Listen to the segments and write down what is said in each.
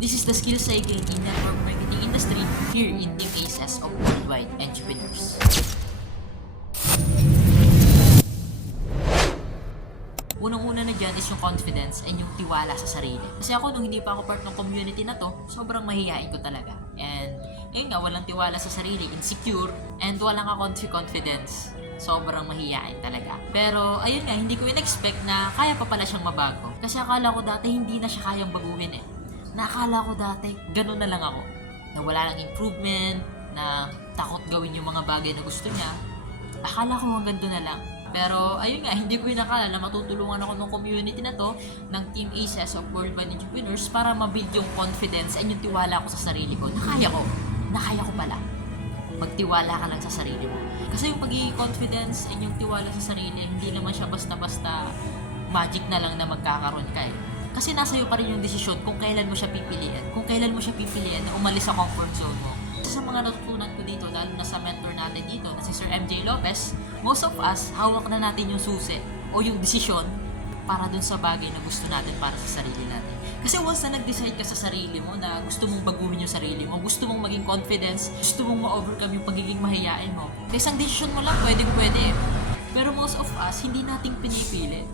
This is the skills I gained in network marketing industry here in Team Aces of Worldwide Entrepreneurs. Unang-una na dyan is yung confidence and yung tiwala sa sarili. Kasi ako nung hindi pa ako part ng community na to, sobrang mahihain ko talaga. And yun nga, walang tiwala sa sarili, insecure, and walang confidence. Sobrang mahihain talaga. Pero ayun nga, hindi ko in-expect na kaya pa pala siyang mabago. Kasi akala ko dati hindi na siya kayang baguhin eh. Nakakala ko dati, ganun na lang ako. Na wala lang improvement, na takot gawin yung mga bagay na gusto niya. Akala ko hanggang doon na lang. Pero ayun nga, hindi ko inakala na matutulungan ako ng community na to ng Team Aces of Worldwide Entrepreneurs para mabuild yung confidence and yung tiwala ko sa sarili ko. Nakaya ko pala. Magtiwala ka lang sa sarili mo. Kasi yung pagiging confidence and yung tiwala sa sarili, hindi naman siya basta-basta magic na lang na magkakaroon ka eh. Kasi nasa iyo pa rin yung desisyon kung kailan mo siya pipiliin. Kung kailan mo siya pipiliin na umalis sa comfort zone mo. Sa mga natutunan ko dito, lalo na sa mentor natin dito, na si Sir MJ Lopez, most of us, hawak na natin yung susi o yung desisyon para dun sa bagay na gusto natin para sa sarili natin. Kasi once na nag-decide ka sa sarili mo na gusto mong baguhin yung sarili mo, gusto mong maging confidence, gusto mong ma-overcome yung pagiging mahiyain mo, isang desisyon mo lang, pwede. Pero most of us, hindi nating pinipili.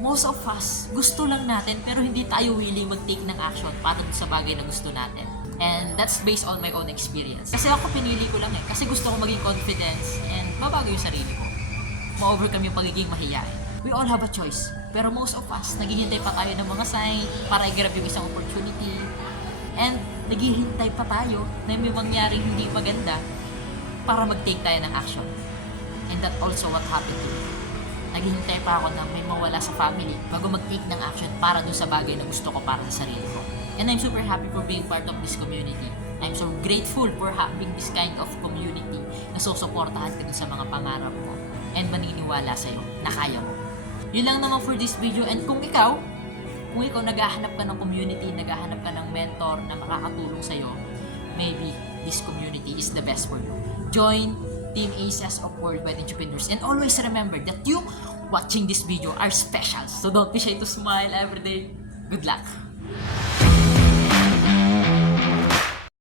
Most of us, gusto lang natin pero hindi tayo willing mag-take ng action para dun sa bagay na gusto natin. And that's based on my own experience. Kasi ako pinili ko lang eh. Kasi gusto ko maging confidence and mabago yung sarili ko. Ma-overcome yung pagiging mahiyain. We all have a choice. Pero most of us, naghihintay pa tayo ng mga sign para i-grab yung isang opportunity. And naghihintay pa tayo na may mangyaring hindi maganda para mag-take tayo ng action. And that also what happened to me. Naghihintay pa ako na may mawala sa family bago mag-take ng action para dun sa bagay na gusto ko para sa sarili ko. And I'm super happy for being part of this community. I'm so grateful for having this kind of community na susuportahan ka dun sa mga pangarap mo and maniniwala sa'yo na kaya mo. Yun lang naman for this video. And kung ikaw naghahanap ka ng community, naghahanap ka ng mentor na makakatulong sa'yo, maybe this community is the best for you. Join Team Aces of Worldwide Entrepreneurs. And always remember that you watching this video are special. So don't be shy to smile every day. Good luck!